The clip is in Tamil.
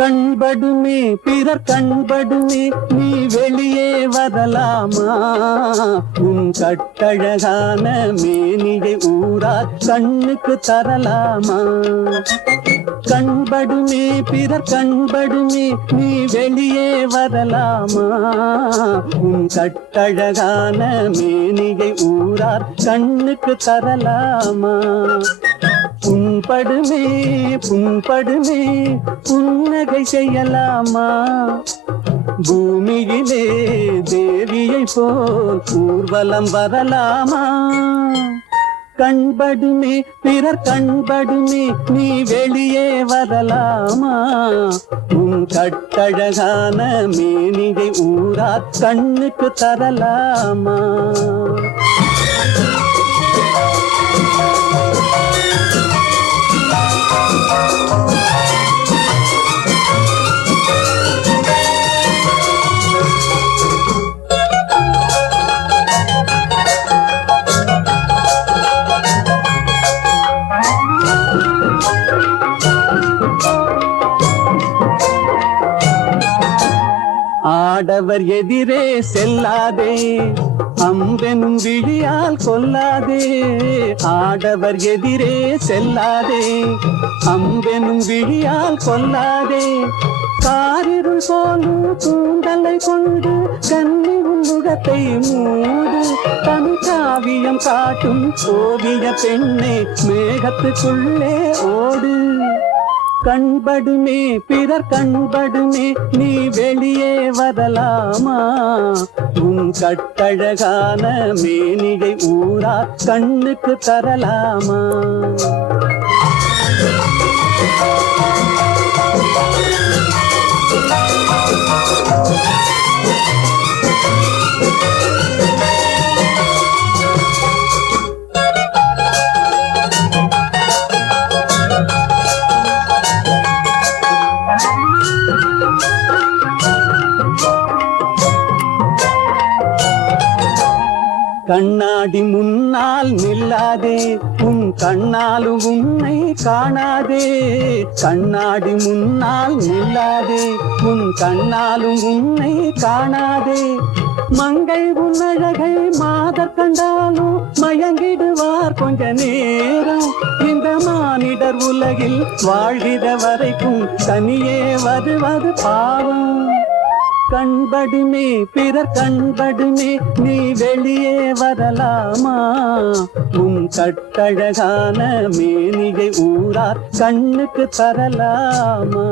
கண்படுமே பிறர் கண்படுமே நீ வெளியே வரலாமா? உன் கட்டழகான மேனியை ஊரார் கண்ணுக்கு தரலாமா? கண்படுமே பிறர் கண்படுமே நீ வெளியே வரலாமா? உன் கட்டழகான மேனியை ஊரார் கண்ணுக்கு தரலாமா? புண்படுமே புண்படுமே புன்னகை செய்யலாமா? பூமியிலே தேவியை போல் ஊர்வலம் வரலாமா? கண்படுமே பிறர் கண்படுமே நீ வெளியே வரலாமா? உன் கட்டழகான மேனியை ஊரார் கண்ணுக்கு தரலாமா? ஆடவர் எதிரே செல்லாதே, அம்பெனும் விழியால் கொல்லாதே. ஆடவர் எதிரே செல்லாதே, அம்பெனும் விழியால் கொல்லாதே. காரிருள் போலும் தூண்டலை கொண்டு கண்ணி முகத்தை மூடு. தனி காவியம் காட்டும் ஓவிய பெண்ணே மேகத்துக்குள்ளே ஓடு. கண்படுமே பிறர் கண்படுமே நீ வெளியே வரலாமா? உன் கட்டழகான மேனியை ஊரார் கண்ணுக்கு தரலாமா? கண்ணாடி முன்னால் நில்லாதே, உன் கண்ணாலும் உன்னை காணாதே. கண்ணாடி முன்னால் நில்லாதே, உன் கண்ணாலும் உன்னை காணாதே. மங்கை உன்னழகை மாதர் கண்டாலும் மயங்கிடுவார் கொஞ்ச நேரம். இந்த மானிடர் உலகில் வாழ்கிற வரைக்கும் தனியே வருவது பாவம். கண்படுமே பிறர் கண்படுமே நீ வெளியே வரலாமா? உன் கட்டழகான மேனியை ஊரார் கண்ணுக்கு தரலாமா?